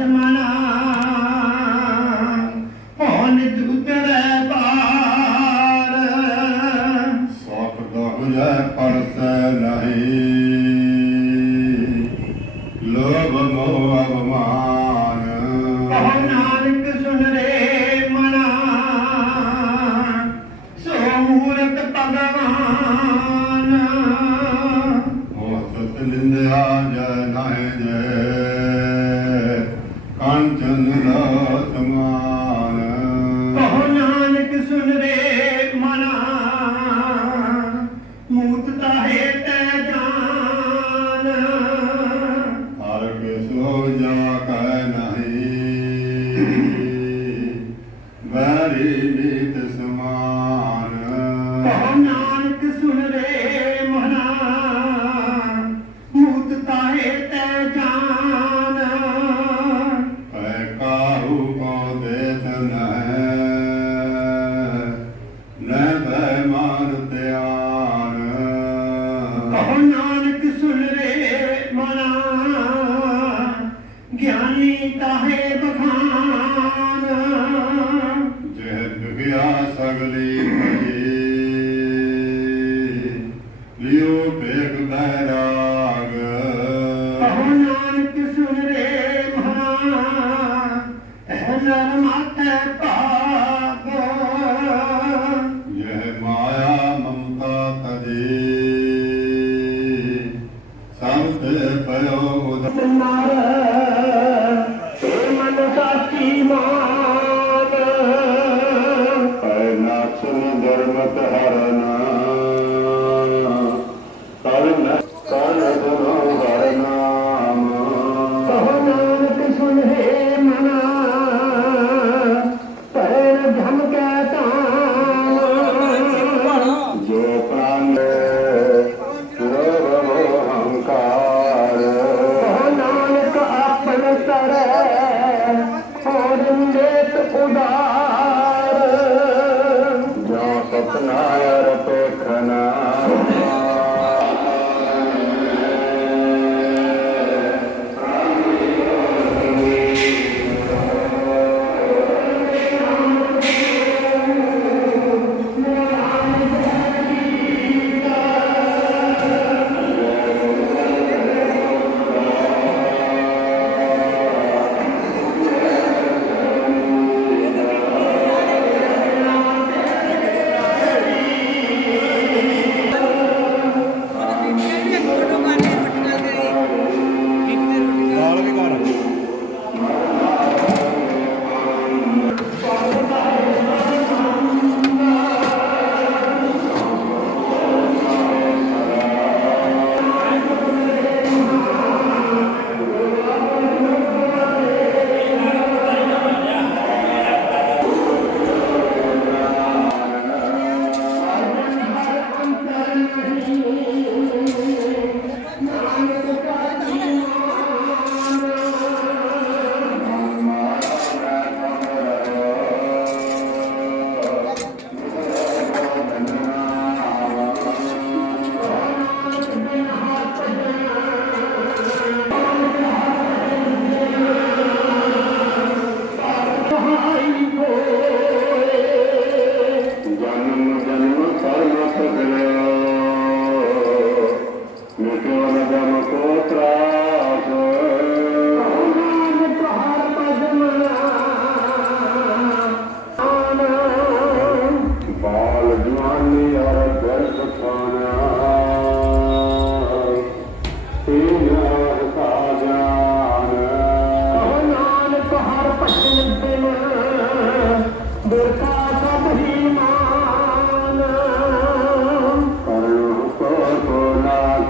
ஆட்டமான O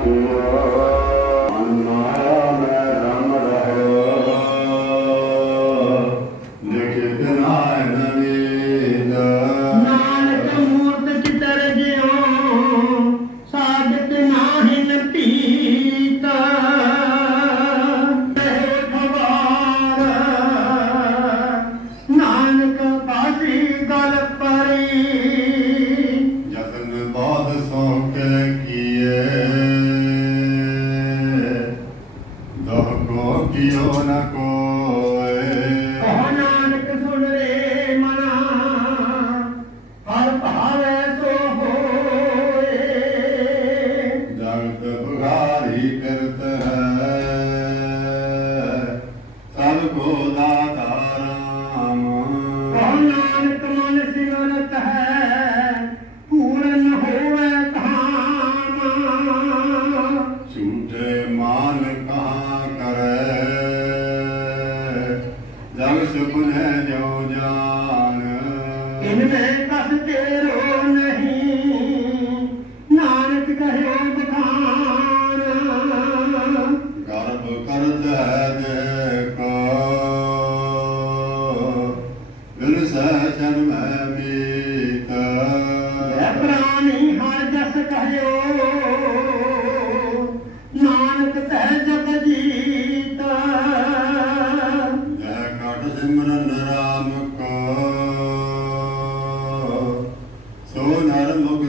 Thank you. ਸਭ ਸੋ ਨਰ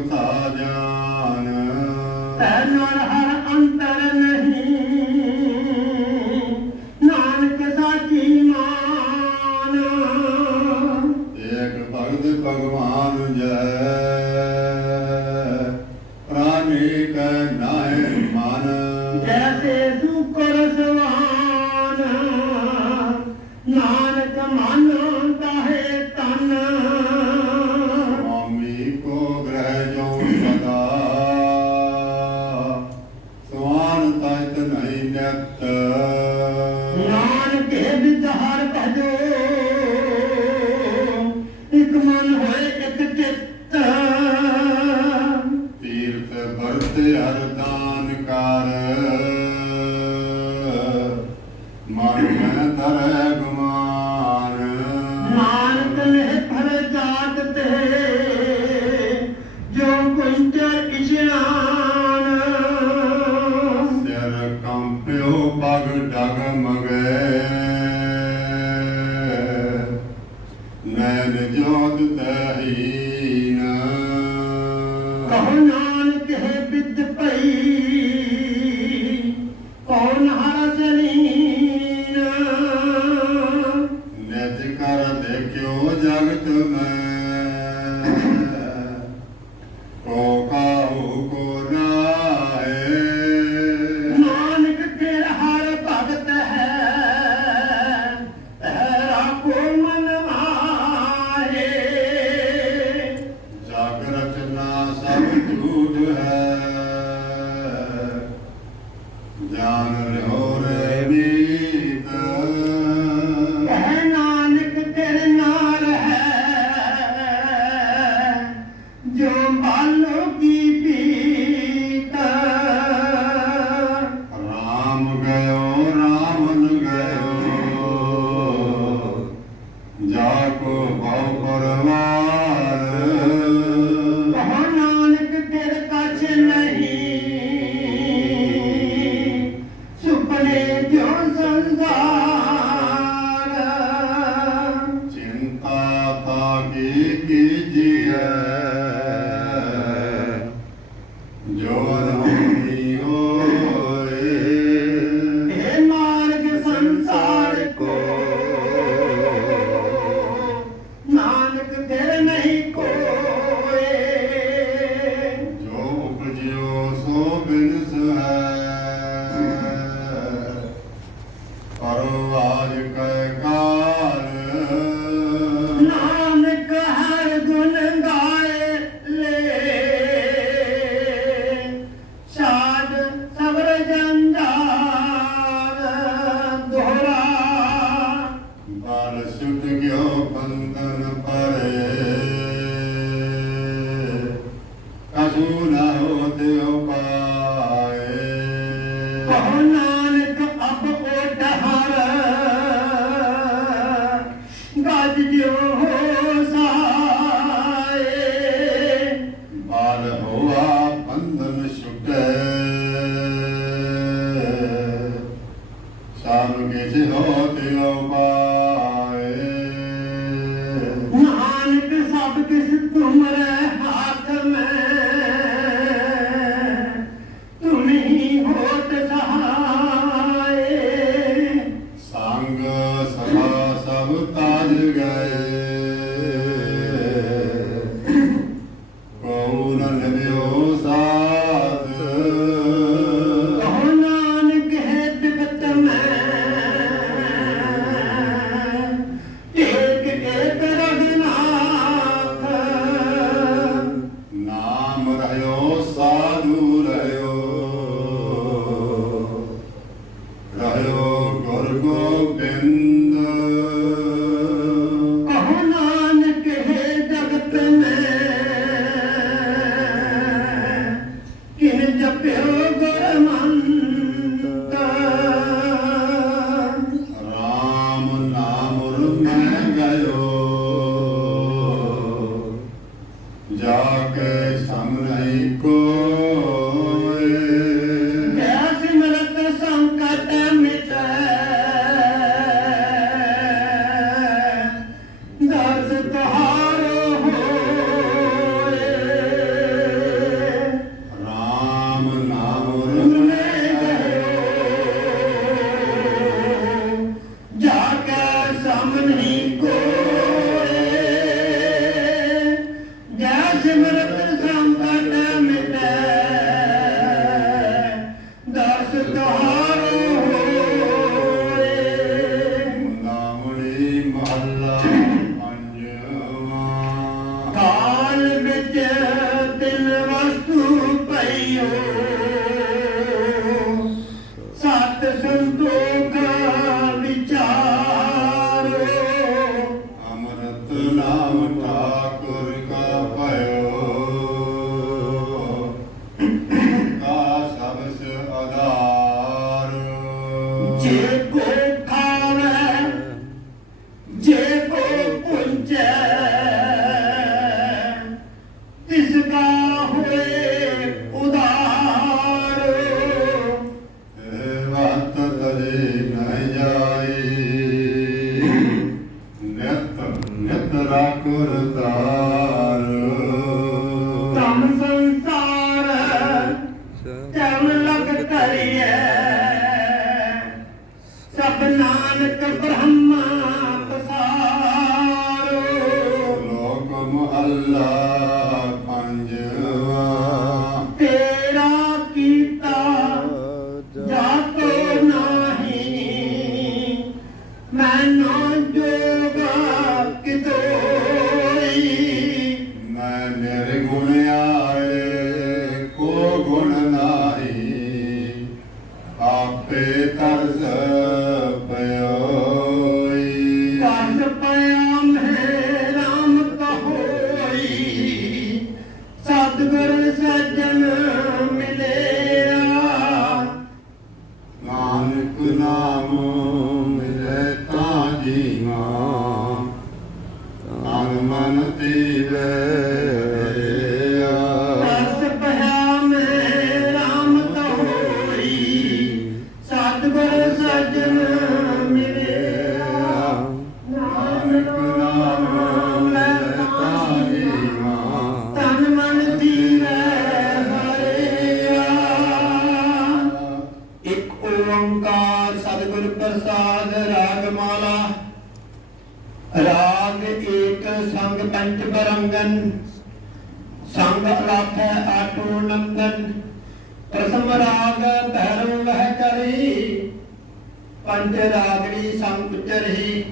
ਪੰਜ ਰਾਗੜੀ ਸੰਪੁੱਤਰ ਹੀ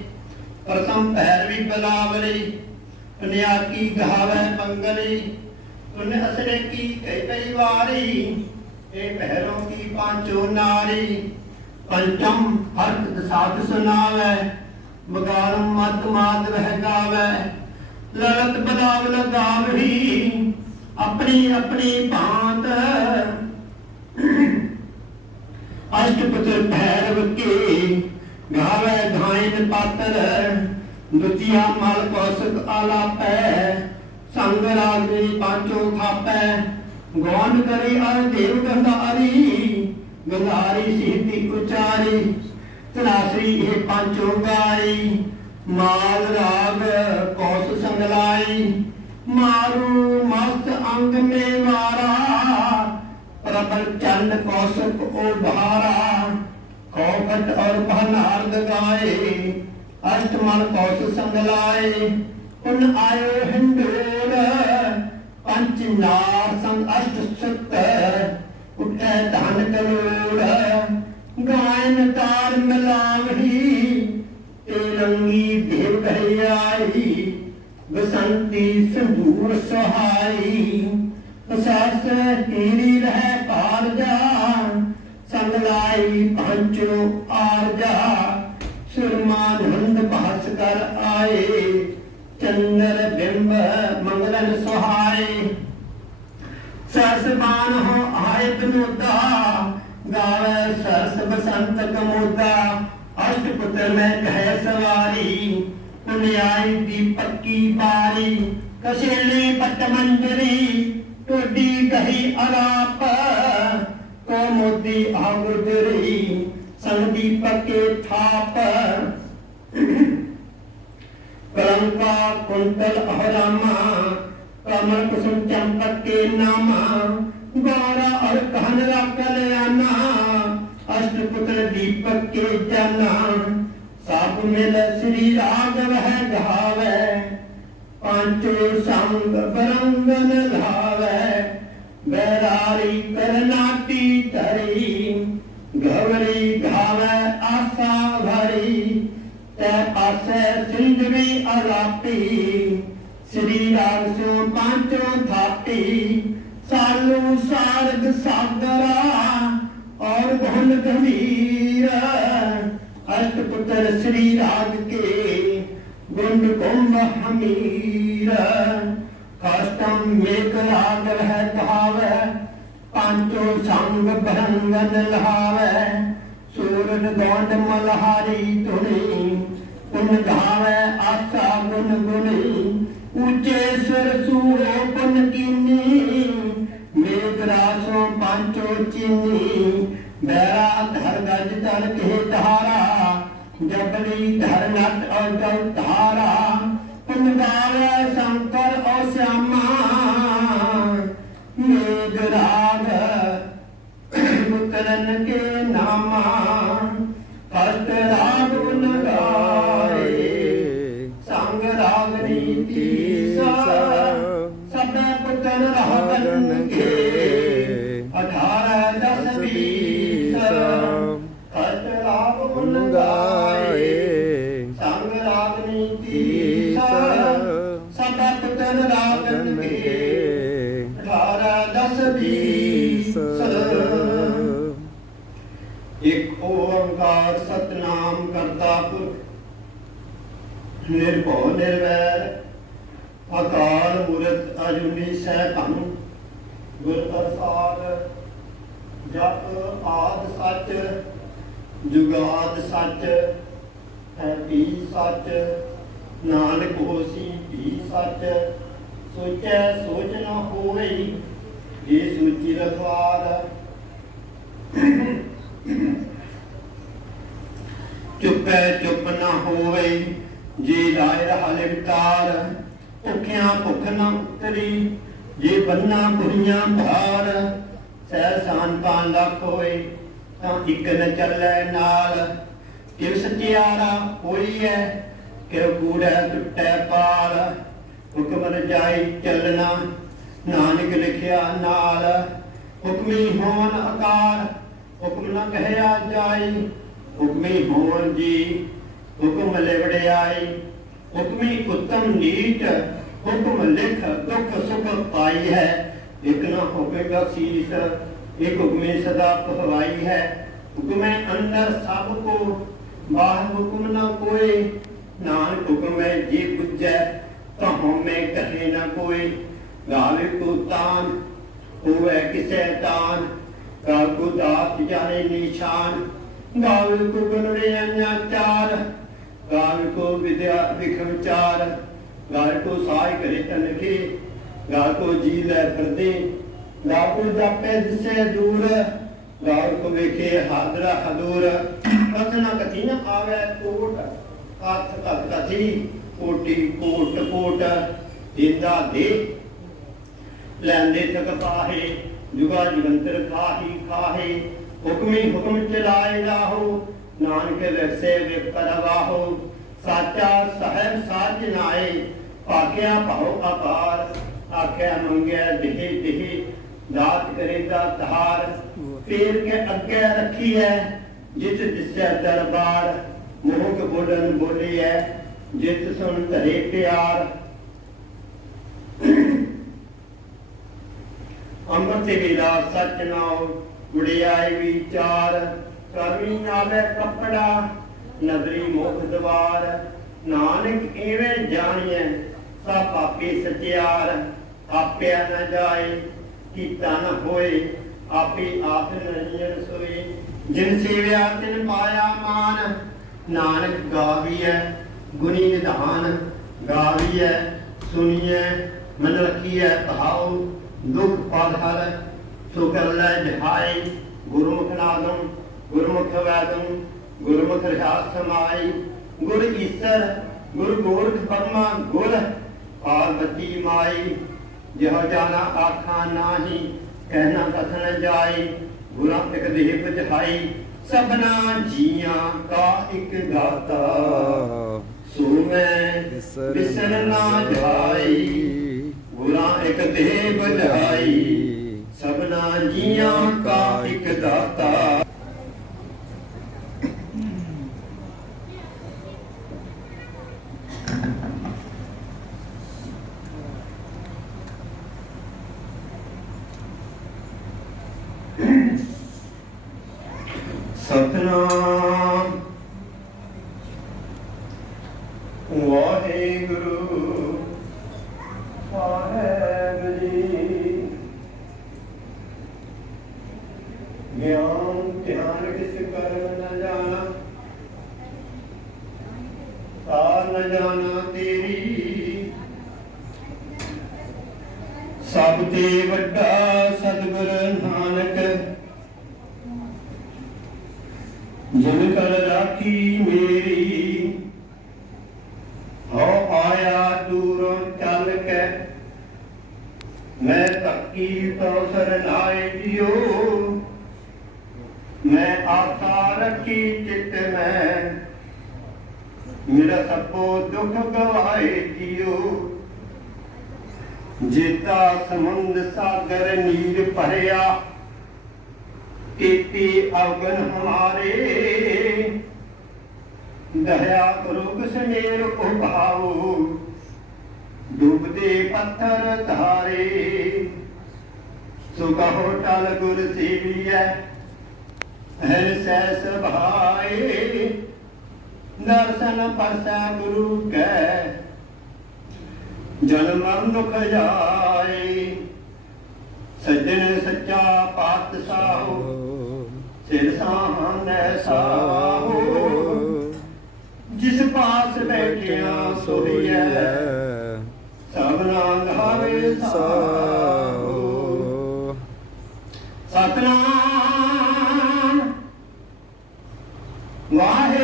ਪ੍ਰਥਮ ਭੈਰਵੀ ਬਲਾਵਲੀ ਅਨਿਆਕੀ ਗਹਾਵੇ ਮੰਗਲੀ ਤੁਨ ਅਸਰੇ ਕੀ ਕਈ ਕਈ ਵਾਰੀ, ਇਹ ਭੈਰੋਂ ਕੀ ਪੰਚੋ ਨਾਰੀ ਪੰਚਮ ਹਰਤ ਸਾਧ ਸੁਨਾਵੇ ਮਗਾਲਮ ਮਤ ਮਾਤ ਰਹਿ ਗਾਵੇ, ਲਲਤ ਬਦਾਵ ਲਗਾਵਹੀ ਆਪਣੀ ਆਪਣੀ ਭਾਂਤ ਅਸ਼ਟਪਤ ਭੈਰਵ ਕੇ ਗਾਵੇ ਧਾਇਨ ਪਾਤਰ, ਦੁਤੀਆ ਮਲ ਕੌਸਤ ਆਲਾਪੈ, ਸੰਗ ਰਾਗੀ ਪਾਂਚੋ ਥਾਪੈ। ਗੌਨ ਕਰੀ ਅਰ ਦੇਵ ਗੰਧਾਰੀ ਗੰਧਾਰੀ ਸੀਤੀ ਉਚਾਰੀ। ਤਨਾਸਰੀ ਇਹ ਪਾਂਚੋ ਗਾਈ, ਮਾਲ ਰਾਗ ਕੌਸ ਸੰਗ ਲਾਈ ਮਾਰੂ ਮਸਤ ਅੰਗ ਮੇ ਕਮਲ ਚੰਨ ਕੌਸ਼ਕ ਉਹ ਬਹਾਰਾ। ਕੌਪਟ ਔਰ ਬਹਨਾਰ ਦਗਾਏ ਅਸ਼ਟਮਨ ਕੌਸ਼ ਸੰਗ ਲਾਏ। ਉਨ ਆਇਓ ਹਿੰਦੋਲ ਪੰਚ ਨਾਰ ਸੰਗ ਅਸ਼ਟ ਸੁਤ, ਉਠੈ ਧਨ ਕਲੋੜ ਗਾਇਨ ਤਾਰ ਮਿਲਾਵਹੀ, ਤੇ ਰੰਗੀ ਦੇਵ ਭਈ ਆਈ, ਬਸੰਤੀ ਸੰਧੂਰ ਸਹਾਈ। ਸਸ ਹੀਰੀ ਰਹਿ ਪਾਰ ਜਾ, ਸੰਗ ਲਾਈ ਪੰਚੋ ਆਰ ਸੁਰਮਾ ਧੰਦ ਭਾਸ ਕਰ ਆਏ, ਚੰਦਰ ਬਿੰਬ ਮੰਗਲਨ ਸੁਹਾਏ। ਸਰਸ ਹੋ ਆਇਤ ਮੁਦਾ ਗਾਵੇ ਸਰਸ ਬਸੰਤ ਕਮੋਦਾ। ਅਸ਼ਟ ਪੁੱਤਰ ਮੈਂ ਕਹਿ ਸਵਾਰੀ ਪੁਨਿਆਈ ਦੀ ਪੱਕੀ ਬਾਰੀ ਕਸ਼ੇਲੀ ਪਟ ਮੰਜਰੀ ਤੁਡੀ ਕਹੀ ਅਲਾਪ ਕੋ ਮੋਦੀ ਆਗੁਦਰੀ ਸੰਦੀ ਪਕੇ ਥਾਪ। ਕਲੰਕਾ, ਕੁੰਤਲ ਅਹਰਾਮਾ, ਕਮਲ ਕੁਸੁਮ ਚੰਪਕ ਕੇ ਨਾਮਾ। ਗੌਰਾ ਅਰ ਕਹਨ ਰਾਕਲ ਆਨਾ ਅਸ਼ਟ ਪੁੱਤਰ ਦੀਪਕ ਕੇ ਜਾਨਾ। ਸਾਬ ਮਿਲ ਸ੍ਰੀ ਰਾਗਵ ਹੈ ਗਾਵੇ ਪੰਚੋ ਸੰਗ ਬਰੰਗਨ ਲਾਵੇ ਬੈਰਾਰੀ ਕਰਨਾਟੀ ਧਰੀ ਗਵਰੀ ਗਾਵੇ ਆਸਾ ਭਰੀ ਤੈ ਪਾਸੇ ਸਿੰਧਵੀ ਅਲਾਪੀ ਸ੍ਰੀ ਰਾਗ ਸੋ ਪਾਂਚੋ ਥਾਪੀ ਸਾਲੂ ਸਾਰਗ ਸਾਗਰਾ ਔਰ ਬਹੁਨ ਗੰਭੀਰ ਅਸ਼ਟ ਪੁੱਤਰ ਸ੍ਰੀ ਰਾਗ ਕੇ ਗੁੰਡ ਕੁੰਭ ਹਮੀਰ? ਕਸ਼ਟਮ ਮੇਕ ਰਾਗ ਰਹਿ ਕਹਾਵੇ ਪੰਚੋ ਸੰਗ ਬਰੰਗਨ ਲਹਾਵੇ। ਸੂਰਨ ਗੋਂਡ ਮਲਹਾਰੀ ਤੁਣੀ ਪੁਨ ਗਾਵੇ ਆਸਾ ਗੁਣ ਗੁਣੀ ਉੱਚੇ ਸਿਰ ਸੂਹੇ ਪੁਨ ਕੀਨੀ, ਮੇਘ ਰਾਸੋਂ ਪੰਚੋ ਚੀਨੀ। ਬੈਰਾ ਧਰ ਗਜ ਤਲ ਕੇ ਧਾਰਾ ਜਬਲੀ ਧਰ ਨਟ ਔਰ ਗਲ ਧਾਰਾ ਪੁਨ ਗਾਵੇ ਸ਼ੰਕਰ ਔ ਸਿਆਮਾ ਮੇਘ ਰਾਗ ਨਿਰਭਉ ਨਿਰਵੈਰ ਅਕਾਲ ਮੂਰਤ ਅਜੂਨੀ ਸੈਭੰ ਗੁਰ ਪ੍ਰਸਾਦ, ਜਪ ਆਦ ਸੱਚ, ਜੁਗਾਦ ਸੱਚ, ਹੈ ਵੀ ਸੱਚ, ਨਾਨਕ ਹੋਸੀ ਵੀ ਸੱਚ, ਸੋਚੈ ਸੋਚ ਨਾ ਹੋਵੇ, ਜੇ ਸੂਚੀ ਰਖਵਾਰ ਚੁੱਪੈ ਚੁੱਪ ਨਾ ਹੋਵੇ ਜੇ ਲਾਇ ਰਹਾ ਲਿਵਤਾਰ ਭੁੱਖ ਨਾ ਉਤਰੀ, ਜੇ ਬੰਨਾ ਬੁਰੀਆਂ ਭਾਰ, ਸਹਿ ਸਾਨ ਲੱਖ ਹੋਏ, ਤਾਂ ਇੱਕ ਨ ਚੱਲੈ ਨਾਲ। ਕਿਵ ਸਚਿਆਰਾ ਹੋਈ ਹੈ ਕਿਵ ਕੂੜੈ ਟੁੱਟੈ ਪਾਲ ਹੁਕਮ ਰਜਾਈ ਚੱਲਣਾ, ਨਾਨਕ ਲਿਖਿਆ ਨਾਲ। ਹੁਕਮੀ ਹੋਣ ਆਕਾਰ ਹੁਕਮ ਨਾ ਕਹਿਆ ਜਾਈ, ਹੁਕਮੀ ਹੋਣ ਜੀ ਹੁਕਮ ਲਿਵੜਿਆਈ, ਹੁਕਮੀ ਉਤਮ ਨੀਟ ਹੁਕਮ ਲਿਖ ਦੁਖ ਸੁਖ ਪਾਈ ਹੈ। ਇਕ ਨਾ ਹੋਵੇਗਾ ਸੀਸ, ਇੱਕ ਹੁਕਮੇ ਸਦਾ ਪਹਵਾਈ ਹੈ। ਹੁਕਮੇ ਅੰਦਰ ਸਭ ਕੋ, ਬਾਹਰ ਹੁਕਮ ਨਾ ਕੋਏ। ਨਾਨਕ ਹੁਕਮੇ ਜੀ ਪੁੱਜੈ, ਤਾਂ ਹਉਮੈ ਕਹੇ ਨਾ ਕੋਈ ਗਾਵੇ ਕੋ ਤਾਨ, ਹੋਵੇ ਕਿਸੈ ਤਾਨ। ਕਾਲ ਕੋ ਦਾਤ ਜਾਣੇ ਨਿਸ਼ਾਨ, ਗਾਵੇ ਕੋ ਗੁਨੜੇ ਅਨਿਆਚਾਰ ਗਾਵੇ ਕੋ ਵਿਦਿਆ ਵਿਖ ਵਿਚਾਰ ਗਾਵੇ ਕੋ ਸਾਇ ਕਰੇ ਤਨਖੇ ਗਾਵੇ ਕੋ ਜੀ ਲੈ ਫਿਰਦੇ ਗਾਵੇ ਕੋ ਜਾਪੇ ਦਿਸੇ ਦੂਰ ਗਾਵੇ ਕੋ ਵੇਖੇ ਹਾਦਰਾ ਹਦੂਰ ਕਥਨਾ ਕਥੀ ਨ ਆਵੇ ਕੋਟ ਹੱਥ ਤੱਕ ਕਥੀ, ਕੋਟੀ ਕੋਟ ਕੋਟ ਦਿੰਦਾ ਦੇ। ਲੈਂਦੇ ਤਕ ਪਾਹੇ, ਜੁਗਾ ਜਗੰਤਰ ਖਾਹੀ ਖਾਹੇ, ਹੁਕਮੀ ਹੁਕਮ ਚਲਾਏ ਰਾਹੋ। ਨਾਨਕ ਵੈਸੇ ਵਿਪਰਵਾਹੋ, ਸਾਚਾ ਸਹਿਬ ਸਾਚ ਨਾਏ ਭਾਗਿਆ ਭਉ ਅਪਾਰ, ਆਖਿਆ ਮੰਗਿਆ ਦੇਹ ਦੇਹ, ਦਾਤ ਕਰੇ ਦਾ ਧਾਰ ਕੇ ਅੱਗੇ ਰੱਖੀ ਹੈ ਜਿਤ ਦਿਸਿਆ ਦਰਬਾਰ ਮੋਹ ਕੇ ਬੋਲਣ ਬੋਲੀ ਹੈ ਜਿਤ ਸੁਣ ਧਰੇ ਪਿਆਰ। ਅੰਮ੍ਰਿਤ ਵੇਲਾ ਸਚ ਨਾਉ ਗੁੜਿਆਈ ਵਿਚਾਰ। ਕਰਮੀ ਨਾਵੇ ਕੱਪੜਾ ਨਦਰੀ ਮੁਖ ਦਵਾਰ। ਨਾਨਕ ਐਵੇਂ ਜਾਣੀਐ, ਸਭ ਆਪੇ ਸਚਿਆਰ। ਆਪਿਆ ਨ ਜਾਏ, ਕੀਤਾ ਨ ਹੋਏ, ਆਪੇ ਆਪ ਨਰੀਣ ਸੋਏ। ਜਿਨ ਸੇਵਿਆ, ਤਿਨ ਪਾਇਆ ਮਾਨ, ਨਾਨਕ ਗਾਵੀਐ, ਗੁਣੀ ਨਿਧਾਨ। ਗਾਵੀਐ ਸੁਣੀਐ ਮਨ ਰਖੀਐ, ਭਾਉ, ਦੁਖ ਪਾਲ ਸੋ ਕਰ ਲੈ ਜਹਾਈ ਗੁਰਮੁਖ ਨਾਦਮ ਗੁਰਮੁਖ ਵੈਦਮ ਗੁਰਮੁਖ ਰਹਾਸ ਸਮਾਈ ਗੁਰ ਈਸਰ ਗੁਰ ਗੋਰਖ ਪਰਮਾ ਗੁਰ ਪਾਰਵਤੀ ਮਾਈ। ਜਿਹ ਜਾਣਾ ਆਖਾਂ ਨਾਹੀ ਕਹਿਣਾ ਕਥਨ ਜਾਈ ਗੁਰਾਂ ਇੱਕ ਦੇਹ ਬਚਾਈ ਸਭਨਾ ਜੀਆਂ ਕਾ ਇੱਕ ਗਾਤਾ। ਸੋ ਮੈਂ ਵਿਸਰ ਨਾ ਜਾਈ। ਗੁਰਾਂ ਇੱਕ ਦੇਹ ਬਧਾਈ ਸਭਨਾ ਜੀਆਂ ਕਾ ਇੱਕ ਦਾਤਾ ਸਤਨਾਮ ਵਾਹਿਗੁਰੂ ਸਾਹਿਬ ਜੀ। ਗਿਆਨ ਧਿਆਨ ਕਿਸ ਕਰਨ ਨ ਜਾਣਾ, ਸਾਰ ਨ ਜਾਣਾ ਤੇਰੀ। ਸਭ ਤੇ ਵੱਡਾ ਸਤਿਗੁਰ ਨਾਨਕ ਜਿਨ ਕਲ ਰਾਖੀ ਮੇਰੀ ਹੋ ਆਇਆ ਦੂਰੋਂ ਚੱਲ ਕੇ ਮੈਂ ਤੱਕੀ ਤੋ ਸਰਨਾਏ ਦਿਓ ਮੈਂ ਆਸਾ ਰੱਖੀ ਚਿਤ ਮੈਂ ਮੇਰਾ ਸਭੋ ਦੁੱਖ ਗਵਾਏ ਦਿਓ ਜੀਤਾ ਸਮੁੰਦ ਸਾਗਰ ਨੀਰ ਭਰਿਆ ਕੀਤੀ ਅਵਗਨ ਹਮਾਰੇ। ਦਇਆ ਕਰੋ ਸਨੇਰ ਉਭਾਓ ਡੁੱਬਦੇ ਪੱਥਰ ਧਾਰੇ। ਸੋ ਕਹੋ ਟਲ ਗੁਰ ਸੇਵੀਐ, ਹਰ ਸੈ ਸਭਾਏ। ਦਰਸ਼ਨ ਪਰਸੈ ਗੁਰੂ ਕੈ, ਜਨਮ ਮਰਨ ਦੁਖ ਜਾਏ। ਸੱਜਣ ਸੱਚਾ ਪਾਤਸ਼ਾਹੋ ਸਿਰ ਸਾਹਮਣੇ ਸਾਹੋ ਜਿਸ ਪਾਸ ਬੈਠਿਆ ਸੋਹੀਐ ਸਭਨਾ ਗਾਵੇ ਸਾਹੋ। ਸਤਨਾਮ। ਵਾਹਿਗੁਰੂ।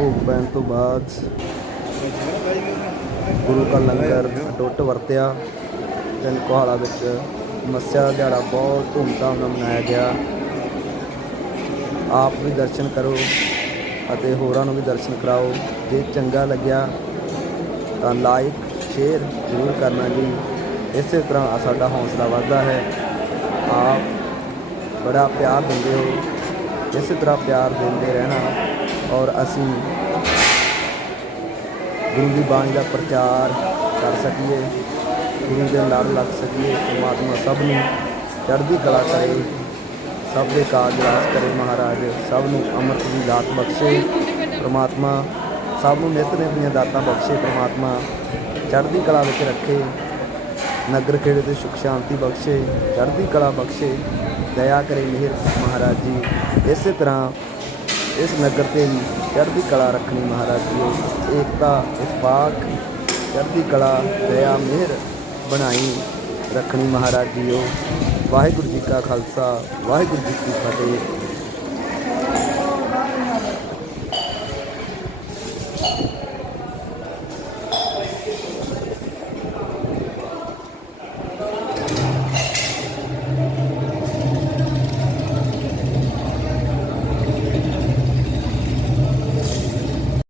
ਭੋਗ ਪੈਣ ਤੋਂ ਬਾਅਦ ਗੁਰੂ ਦਾ ਲੰਗਰ ਟੁੱਟ ਵਰਤਿਆ। ਦਿਨ ਕੋਹਾਲਾ ਵਿੱਚ ਮੱਸਿਆ ਦਾ ਦਿਹਾੜਾ ਬਹੁਤ ਧੂਮਧਾਮ ਨਾਲ ਮਨਾਇਆ ਗਿਆ। ਆਪ ਵੀ ਦਰਸ਼ਨ ਕਰੋ ਅਤੇ ਹੋਰਾਂ ਨੂੰ ਵੀ ਦਰਸ਼ਨ ਕਰਾਓ। ਜੇ ਚੰਗਾ ਲੱਗਿਆ ਤਾਂ ਲਾਈਕ, ਸ਼ੇਅਰ ਜ਼ਰੂਰ ਕਰਨਾ ਜੀ। ਇਸੇ ਤਰ੍ਹਾਂ ਸਾਡਾ ਹੌਸਲਾ ਵੱਧਦਾ ਹੈ। ਆਪ ਬੜਾ ਪਿਆਰ ਦਿੰਦੇ ਹੋ। ਇਸੇ ਤਰ੍ਹਾਂ ਪਿਆਰ ਦਿੰਦੇ ਰਹਿਣਾ। ਔਰ ਅਸੀਂ ਗੁਰੂ ਦੀ ਬਾਣੀ ਦਾ ਪ੍ਰਚਾਰ ਕਰ ਸਕੀਏ, ਗੁਰੂ ਦੇ ਨਾਲ ਲੱਗ ਸਕੀਏ, ਪਰਮਾਤਮਾ ਸਭ ਨੂੰ ਚੜ੍ਹਦੀ ਕਲਾ ਕਰੇ, ਸਭ ਦੇ ਕਾਜ ਰਾਸ ਕਰੇ ਮਹਾਰਾਜ, ਸਭ ਨੂੰ ਅੰਮ੍ਰਿਤ ਦੀ ਦਾਤ ਬਖਸ਼ੇ, ਪਰਮਾਤਮਾ ਸਭ ਨੂੰ ਨਿਤ ਨੇ ਦੀਆਂ ਦਾਤਾਂ ਬਖਸ਼ੇ, ਪਰਮਾਤਮਾ ਚੜ੍ਹਦੀ ਕਲਾ ਵਿੱਚ ਰੱਖੇ, ਨਗਰ ਖੇੜੇ ਤੇ ਸੁਖ ਸ਼ਾਂਤੀ ਬਖਸ਼ੇ, ਚੜ੍ਹਦੀ ਕਲਾ ਬਖਸ਼ੇ, ਦਇਆ ਕਰੇ ਮਿਹਰ ਮਹਾਰਾਜ ਜੀ। ਇਸੇ ਤਰ੍ਹਾਂ ਇਸ ਨਗਰ ਤੇ ਵੀ ਚੜ੍ਹਦੀ ਕਲਾ ਰੱਖਣੀ ਮਹਾਰਾਜ ਜੀ ਏਕਤਾ ਇਤਫਾਕ ਚੜ੍ਹਦੀ ਕਲਾ, ਦਇਆ, ਮਿਹਰ ਬਣਾਈ ਰੱਖਣੀ ਮਹਾਰਾਜ ਜੀਓ। ਵਾਹਿਗੁਰੂ ਜੀ ਕਾ ਖਾਲਸਾ, ਵਾਹਿਗੁਰੂ ਜੀ ਕੀ ਫਤਿਹ।